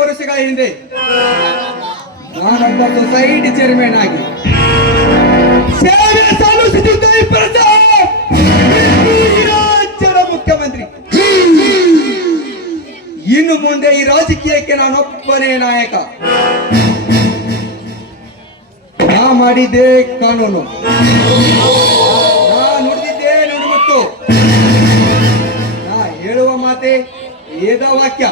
ವರ್ಷಗಳ ಹಿಂದೆ ನಾನೊಬ್ಬ ಸೊಸೈಟಿ ಚೇರ್ಮನ್ ಆಗಿ ಸೇವೆ ಸಲ್ಲಿಸುತ್ತಿದ್ದ ರಾಜ್ಯದ ಮುಖ್ಯಮಂತ್ರಿ. ಇನ್ನು ಮುಂದೆ ಈ ರಾಜಕೀಯಕ್ಕೆ ನಾನೊಬ್ಬನೇ ನಾಯಕ. ನಾ ಮಾಡಿದ್ದೆ ಕಾನೂನು, ನಾ ನುಡಿದಿದ್ದೆ ನುಡಿಮುತ್ತು, ನಾ ಹೇಳುವ ಮಾತೆ ವೇದವಾಕ್ಯ.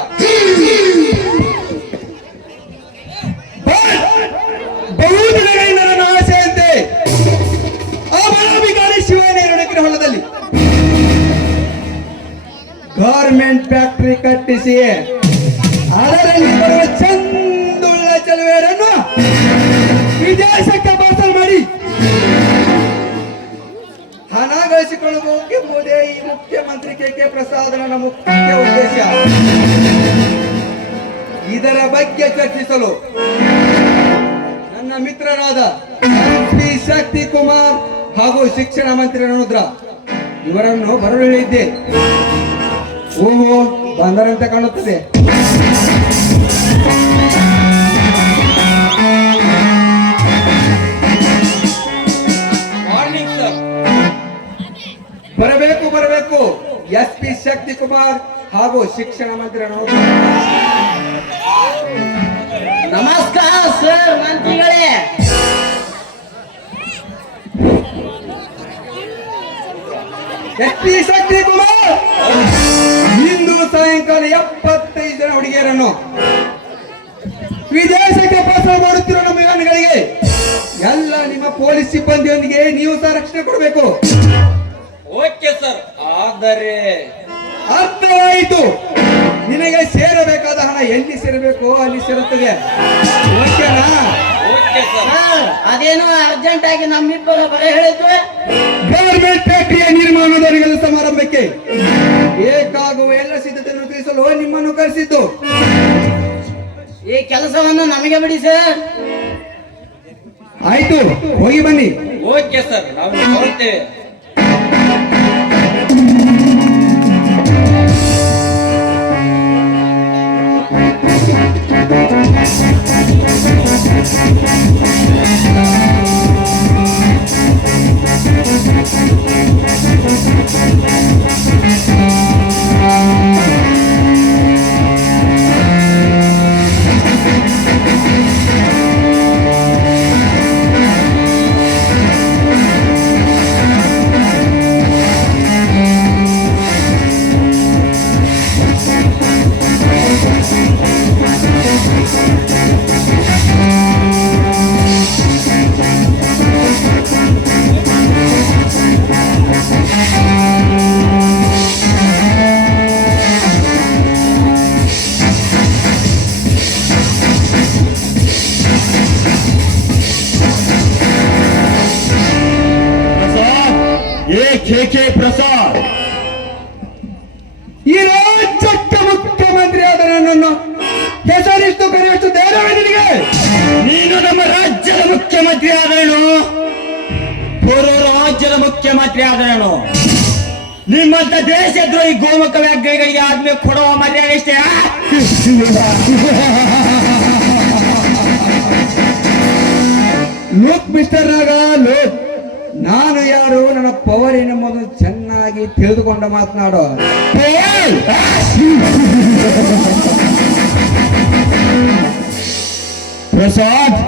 ಬಹುದಿನಗಳಿಂದ ನನ್ನ ಆಸೆಯಂತೆ ಆ ಬಲಾಧಿಕಾರಿ ಶಿವನೇರಡಕಿನ ಹೊಲದಲ್ಲಿ ಗಾರ್ಮೆಂಟ್ ಫ್ಯಾಕ್ಟರಿ ಕಟ್ಟಿಸಿ ಅದರಲ್ಲಿ ಬರುವ ಚಂದುಳ್ಳ ಚಲುವೆಯರನ್ನು ವಿದೇಶಕ್ಕೆ ಪಾರ್ಸಲ್ ಮಾಡಿ ಹಣ ಗಳಿಸಿಕೊಳ್ಳಬಹುದೇ ಈ ಮುಖ್ಯಮಂತ್ರಿ ಕೆ ಪ್ರಸಾದ್ ನನ್ನ ಮುಖ್ಯ ಉದ್ದೇಶ. ಇದರ ಬಗ್ಗೆ ಚರ್ಚಿಸಲು ನನ್ನ ಮಿತ್ರರಾದ ಶ್ರೀ ಶಕ್ತಿ ಕುಮಾರ್ ಹಾಗೂ ಶಿಕ್ಷಣ ಮಂತ್ರಿ ರಣುದ್ರ ಇವರನ್ನು ಬರಲಿದ್ದೆ. ಓಹೋ, ಬಂದರಂತೆ ಕಾಣುತ್ತದೆ. Morning sir. ಬರಬೇಕು ಬರಬೇಕು. SP ಶಕ್ತಿ ಕುಮಾರ್ ಹಾಗೂ ಶಿಕ್ಷಣ ಮಂತ್ರಿ ರಣುದ್ರ. ನಮಸ್ಕಾರ ಸರ್ ಮಂತ್ರಿಗಳೇ. SP ಶಕ್ತಿ ಕುಮಾರ್, ಇಂದು ಸಾಯಂಕಾಲ 75 ಜನ ಹುಡುಗಿಯರನ್ನು ವಿದೇಶಕ್ಕೆ ಪಾರ್ಸಲ್ ಮಾಡುತ್ತಿರುವ ನಮ್ಮ ವಿಮಾನಗಳಿಗೆ ಎಲ್ಲ ನಿಮ್ಮ ಪೊಲೀಸ್ ಸಿಬ್ಬಂದಿಯೊಂದಿಗೆ ನೀವು ಸಹ ರಕ್ಷಣೆ ಕೊಡಬೇಕು. Okay sir. ಆದರೆ ಅರ್ಥವಾಯಿತು. ನಿನಗೆ ಸೇರಬೇಕಾದ ಹಣ ಎಲ್ಲಿ ಸೇರಬೇಕು ಅಲ್ಲಿ ಸೇರುತ್ತದೆ. ಓಕೆನಾ? Okay sir. ಅದೇನೋ ಅರ್ಜೆಂಟ್ ಆಗಿ ನಮ್ಮಿಬ್ಬರ ಬರ ಹೇಳಿದ್ವಿ. ಗವರ್ಮೆಂಟ್ ಫ್ಯಾಕ್ಟರಿಯ ನಿರ್ಮಾಣದ ಸಮಾರಂಭಕ್ಕೆ ಬೇಕಾಗುವ ಎಲ್ಲ ಸಿದ್ಧತೆಯನ್ನು ತಿಳಿಸಲು ನಿಮ್ಮನ್ನು ಕರೆಸಿದ್ದು. ಈ ಕೆಲಸವನ್ನು ನಮಗೆ ಬಿಡಿ ಸರ್. ಆಯ್ತು, ಹೋಗಿ ಬನ್ನಿ. ಓಕೆ ಸರ್, ನಾವು ಬರುತ್ತೇವೆ. ಕೆ ಪ್ರಸಾದ್, ಈ ರಾಜ್ಯಕ್ಕೆ ಮುಖ್ಯಮಂತ್ರಿ ಆದ ನನ್ನನ್ನು ಹೆಸರಿಷ್ಟು ಕರೆಯಷ್ಟು ಧೈರ್ಯವೇ ನಿನಗೆ? ನೀನು ನಮ್ಮ ರಾಜ್ಯದ ಮುಖ್ಯಮಂತ್ರಿ ಆದರೇನು, ಪೂರ್ವ ರಾಜ್ಯದ ಮುಖ್ಯಮಂತ್ರಿ ಆದರೇನು? ನಿಮ್ಮಂತ ದೇಶದ್ರೋಹಿ ಗೋಮುಖ ವ್ಯಾಘ್ರಗಳಿಗೆ ಆದ್ಮೇಲೆ ಕೊಡುವ ಮರ್ಯಾದೆ ಎಷ್ಟೇ? ಲೋಕ್ ಮಿಸ್ಟರ್ ನಾಗ ಲೋಕ್, ನಾನು ಯಾರು, ನನ್ನ ಪವರ್ ಏನೆಂಬುದು ಚೆನ್ನಾಗಿ ತಿಳಿದುಕೊಂಡು ಮಾತನಾಡೋ. ಪ್ರಸಾದ್,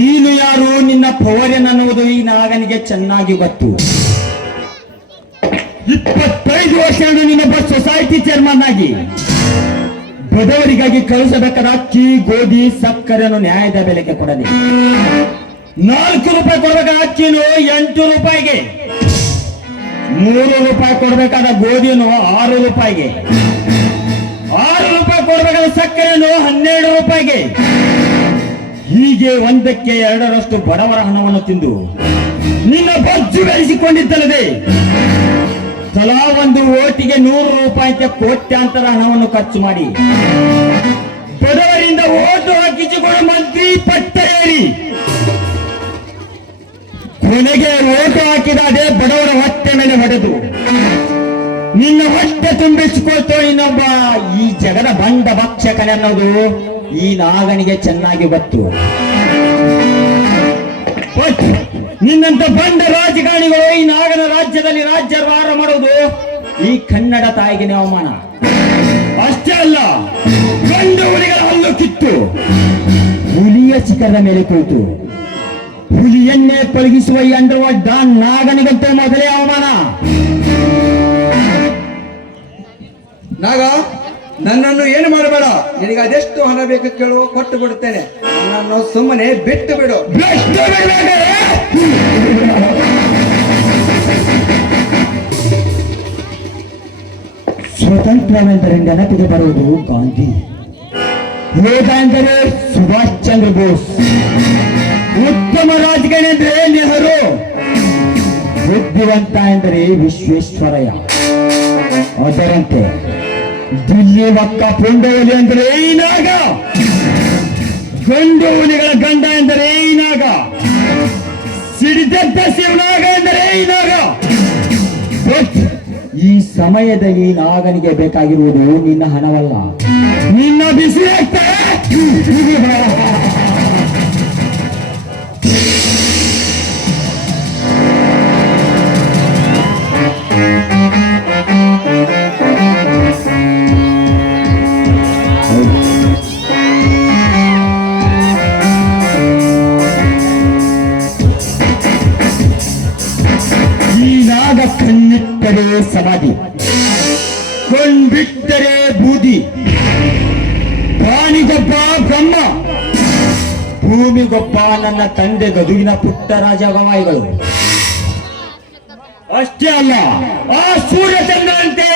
ನೀನು ಯಾರು, ನಿನ್ನ ಪವರ್ ಅನ್ನುವುದು ಈ ನಾಗನಿಗೆ ಚೆನ್ನಾಗಿ ಗೊತ್ತು. 25 ವರ್ಷಗಳು ನೀನೊಬ್ಬ ಸೊಸೈಟಿ ಚೇರ್ಮನ್ ಆಗಿ ಬಡವರಿಗಾಗಿ ಕಳಿಸಬೇಕಾದ ಅಕ್ಕಿ, ಗೋಧಿ, ಸಕ್ಕರೆಯನ್ನು ನ್ಯಾಯದ ಬೆಲೆಗೆ ಕೊಡದೆ 4 ರೂಪಾಯಿ ಕೊಡಬೇಕಾದ ಅಕ್ಕಿಯನ್ನು 8 ರೂಪಾಯಿಗೆ, 3 ರೂಪಾಯಿ ಕೊಡಬೇಕಾದ ಗೋಧಿಯನ್ನು 6 ರೂಪಾಯಿಗೆ, 6 ರೂಪಾಯಿ ಕೊಡಬೇಕಾದ ಸಕ್ಕರೆಯನ್ನು 12 ರೂಪಾಯಿಗೆ, ಹೀಗೆ 1ಕ್ಕೆ 2ರಷ್ಟು ಬಡವರ ಹಣವನ್ನು ತಿಂದು ನಿನ್ನ ಬೊಜ್ಜು ಬೆಳೆಸಿಕೊಂಡಿದ್ದಲ್ಲದೆ ತಲಾ ಒಂದು ಓಟಿಗೆ 100 ರೂಪಾಯಿ ಅಂತ ಕೋಟ್ಯಾಂತರ ಹಣವನ್ನು ಖರ್ಚು ಮಾಡಿ ಬಡವರಿಂದ ಓಟು ಹಾಕಿಸಿಕೊಂಡು ಮಂತ್ರಿ ಪಟ್ಟ ಏರಿ ಕೊನೆಗೆ ಓಟು ಹಾಕಿದ ಅದೇ ಬಡವರ ಹೊಟ್ಟೆ ಮೇಲೆ ಹೊಡೆದು ನಿನ್ನ ಹೊಟ್ಟೆ ತುಂಬಿಸಿಕೊಳ್ತು ಇನ್ನೊಬ್ಬ ಈ ಜಗದ ಬಂಡ ಭಕ್ಷಕನೆ ಅನ್ನೋದು ಈ ನಾಗನಿಗೆ ಚೆನ್ನಾಗಿ ಗೊತ್ತು. ಬಟ್ ನಿನ್ನಂತ ಬಂಡ ರಾಜಕಾರಣಿಗಳು ಈ ನಾಗನ ರಾಜ್ಯದಲ್ಲಿ ರಾಜ್ಯಭಾರ ಮಾಡುವುದು ಈ ಕನ್ನಡ ತಾಯಿಗೆ ಅವಮಾನ. ಅಷ್ಟೇ ಅಲ್ಲ, ಗಂಡು ಹುಲಿಗಳ ಹಲ್ಲು ಕಿತ್ತು ಹುಲಿಯ ಶಿಖರದ ಮೇಲೆ ಕುಳಿತು ಹುಲಿಯನ್ನೇ ಪಳಗಿಸುವ ಈ ಅಂಡರ್ವರ್ಲ್ಡ್ ಡಾನ್ ನಾಗನಿಗಂತೂ ಮೊದಲೇ ಅವಮಾನ. ನಾಗ, ನನ್ನನ್ನು ಏನು ಮಾಡಬೇಡ. ನಿನಗೆ ಅದೆಷ್ಟು ಹಣ ಬೇಕು ಕೇಳು, ಕೊಟ್ಟು ಬಿಡುತ್ತೇನೆ. ನನ್ನನ್ನು ಸುಮ್ಮನೆ ಬಿಟ್ಟು ಬಿಡು. ಸ್ವತಂತ್ರವೆಂದರೆ ನೆನಪಿಗೆ ಬರುವುದು ಗಾಂಧಿ, ಯೋಧ ಎಂದರೆ ಸುಭಾಷ್ ಚಂದ್ರ ಬೋಸ್, ಉತ್ತಮ ರಾಜಕಾರಣಿ ಎಂದರೆ ನೆಹರು, ಬುದ್ಧಿವಂತ ಎಂದರೆ ವಿಶ್ವೇಶ್ವರಯ್ಯ. ಅದರಂತೆ ದಿಲ್ಲಿ ಮಕ್ಕ ಪುಂಡೋಲಿ ಎಂದರೆ ಈ ನಾಗ, ಗಂಡು ಹುಲಿಗಳ ಗಂಡ ಎಂದರೆ ಈ ನಾಗ, ಸಿಡಿದದ್ದ ಶಿವನಾಗ ಎಂದರೆ ಈ ನಾಗ. ಬಟ್ ಈ ಸಮಯದಲ್ಲಿ ನಾಗನಿಗೆ ಬೇಕಾಗಿರುವುದು ನಿನ್ನ ಹಣವಲ್ಲ, ನಿನ್ನ ಬಿಸಿ ರಕ್ತ. ಈ ನಾಗ ಕಣ್ಣಿಟ್ಟರೆ ಸಮಾಧಿ, ಕೊಂಡ್ಬಿಟ್ಟರೆ ಬೂದಿ, ಪ್ರಾಣಿಗೊಬ್ಬ ಬ್ರಹ್ಮ, ಭೂಮಿಗೊಬ್ಬ ನನ್ನ ತಂದೆ ಗದುಗಿನ ಪುಟ್ಟ ರಾಜಗವಾಯಿಗಳು. ಅಷ್ಟೇ ಅಲ್ಲ, ಆ ಸೂರ್ಯಚಂದ್ರಂತೆ